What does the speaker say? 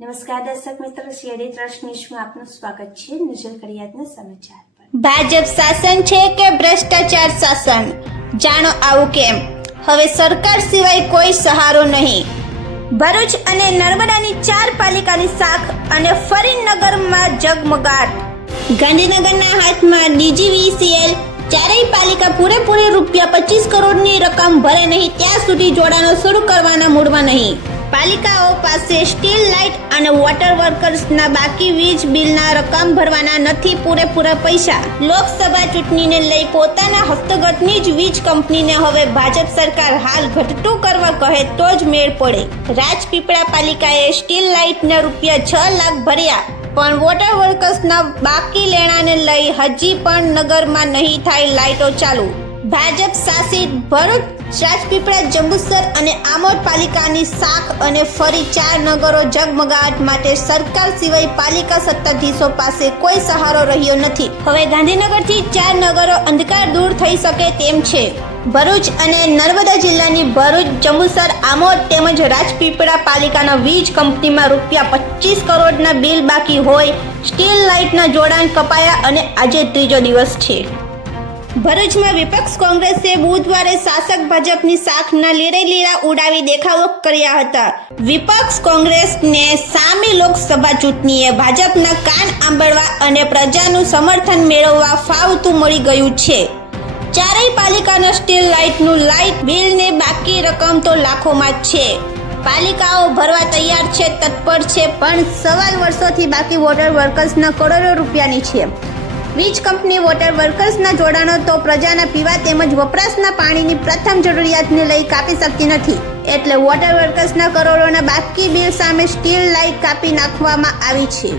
નમસ્કાર દર્શક મિત્રો, સીઆઈડી ટ્રસ્ટ ન્યૂઝમાં આપનું સ્વાગત છે. નજર કરીએ આજના સમાચાર પર. ભાજપ શાસન છે કે ભ્રષ્ટાચાર શાસન? જાણો આવું કેમ. હવે સરકાર સિવાય કોઈ સહારો નહીં. ભરૂચ અને નર્મદાની 4 પાલિકાની શાખ અને ફરી નગરમાં જગમગાટ. ગાંધીનગરના હાથમાં ડીજીવીસીએલ. ચારેય પાલિકા પૂરેપૂરી ₹25 કરોડની રકમ ભરે નહીં ત્યાં સુધી જોડાણો શરૂ કરવાના મૂડમાં નહીં. પાલિકાઓ પાસે સ્ટીલ લાઇટ અને વોટર વર્કર્સના બાકી વીજ બિલના રકમ ભરવાના નથી પૂરેપૂરા પૈસા. લોકસભા ચૂંટણીને લઈ પોતાના હસ્તગતની જ વીજ કંપનીને હવે ભાજપ સરકાર હાલ ઘટતું કરવા કહે તો જ મેળ પડે. રાજપીપળા પાલિકાએ સ્ટીલ લાઇટના ₹6 લાખ ભર્યા પણ વોટર વર્કર્સના બાકી લેણાને લઈ હજી પણ નગરમાં નહીં થાય લાઇટો ચાલુ. ભાજપ શાસિત ભરૂચ, રાજપીપળા, જંબુસર અને આમોદ પાલિકાની શાખ અને ફરી 4 નગરો જગમગાટ માટે સરકાર સિવાય પાલિકા સત્તાધીશો પાસે કોઈ સહારો રહ્યો નથી. હવે ગાંધીનગરથી 4 નગરો અંધકાર દૂર થઈ શકે તેમ છે. ભરૂચ અને નર્મદા જિલ્લાની ભરૂચ, જંબુસર, આમોદ તેમજ રાજપીપળા પાલિકાના વીજ કંપનીમાં ₹25 કરોડના બિલ બાકી હોય. સ્ટીલ લાઇટના જોડાણ કપાયા અને આજે ત્રીજો દિવસ છે. ભરૂચમાં વિપક્ષ કોંગ્રેસે બુધવારે શાસક ભાજપની શાખના લીરેલીરા ઉડાવી દેખાવો કર્યા હતા. વિપક્ષ કોંગ્રેસને સામે લોકસભા ચૂંટણીએ ભાજપના કાન આંબળવા અને પ્રજાનું સમર્થન મેળવવા ફાવતું મળી ગયું છે. ચારેય પાલિકાના સ્ટીલ લાઇટનું લાઇટ બિલને બાકી રકમ તો લાખોમાં જ છે. પાલિકાઓ ભરવા તૈયાર છે, તત્પર છે, પણ સવાલ વર્ષોથી બાકી વોટર વર્કર્સના કરોડો રૂપિયાની છે. વીજ કંપની વોટર વર્કર્સના જોડાણો તો પ્રજાના પીવા તેમજ વપરાશના પાણીની પ્રથમ જરૂરિયાતને લઈ કાપી શકતી નથી. એટલે વોટર વર્કર્સના કરોડોના બાકી બિલ સામે સ્ટીલ લાઇટ કાપી નાખવામાં આવી છે.